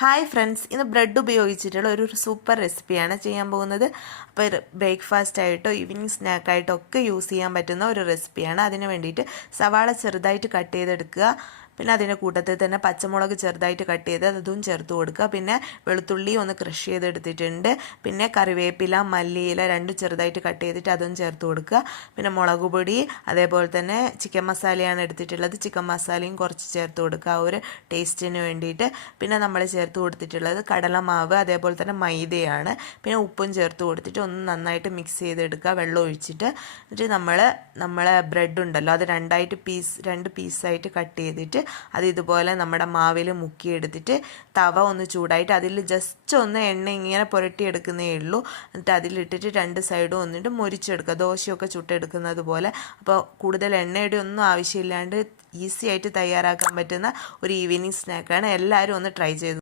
Hi friends, ഇന്ന് bread ഉപയോഗിച്ചിട്ടുള്ള ഒരു സൂപ്പർ റെസിപ്പിയാണ് ചെയ്യാൻ പോകുന്നത്. അപ്പോൾ ബ്രേക്ക്ഫാസ്റ്റ് ആയിട്ടോ ഈവനിങ് സ്നാക്കായിട്ടോ ഒക്കെ യൂസ് ചെയ്യാൻ പറ്റുന്ന ഒരു റെസിപ്പിയാണ്. അതിന് വേണ്ടിയിട്ട് സവാള ചെറുതായിട്ട് കട്ട് ചെയ്തെടുക്കുക. പിന്നെ അതിൻ്റെ കൂട്ടത്തിൽ തന്നെ പച്ചമുളക് ചെറുതായിട്ട് കട്ട് ചെയ്ത് അതും ചേർത്ത് കൊടുക്കുക. പിന്നെ വെളുത്തുള്ളി ഒന്ന് ക്രഷ് ചെയ്തെടുത്തിട്ടുണ്ട്. പിന്നെ കറിവേപ്പില, മല്ലിയില രണ്ടും ചെറുതായിട്ട് കട്ട് ചെയ്തിട്ട് അതും ചേർത്ത് കൊടുക്കുക. പിന്നെ മുളക് പൊടി, അതേപോലെ തന്നെ ചിക്കൻ മസാലയാണ് എടുത്തിട്ടുള്ളത്. ചിക്കൻ മസാലയും കുറച്ച് ചേർത്ത് കൊടുക്കുക ആ ഒരു ടേസ്റ്റിന് വേണ്ടിയിട്ട്. പിന്നെ നമ്മൾ ചേർത്ത് കൊടുത്തിട്ടുള്ളത് കടലമാവ്, അതേപോലെ തന്നെ മൈദയാണ്. പിന്നെ ഉപ്പും ചേർത്ത് കൊടുത്തിട്ട് ഒന്ന് നന്നായിട്ട് മിക്സ് ചെയ്തെടുക്കുക വെള്ളം ഒഴിച്ചിട്ട്. എന്നിട്ട് നമ്മളെ ബ്രെഡ് ഉണ്ടല്ലോ, അത് രണ്ട് പീസായിട്ട് കട്ട് ചെയ്തിട്ട് അത് ഇതുപോലെ നമ്മുടെ മാവിൽ മുക്കിയെടുത്തിട്ട് തവ ഒന്ന് ചൂടായിട്ട് അതിൽ ജസ്റ്റ് ഒന്ന് എണ്ണ ഇങ്ങനെ പുരട്ടിയെടുക്കുന്നേ ഉള്ളൂ. എന്നിട്ട് അതിലിട്ടിട്ട് രണ്ട് സൈഡും ഒന്നിട്ട് മൊരിച്ചെടുക്കുക, ദോശയൊക്കെ ചുട്ടെടുക്കുന്നത് പോലെ. അപ്പോൾ കൂടുതൽ എണ്ണയുടെ ഒന്നും ആവശ്യമില്ലാണ്ട് ഈസി ആയിട്ട് തയ്യാറാക്കാൻ പറ്റുന്ന ഒരു ഈവനിങ് സ്നാക്കാണ്. എല്ലാവരും ഒന്ന് ട്രൈ ചെയ്തു.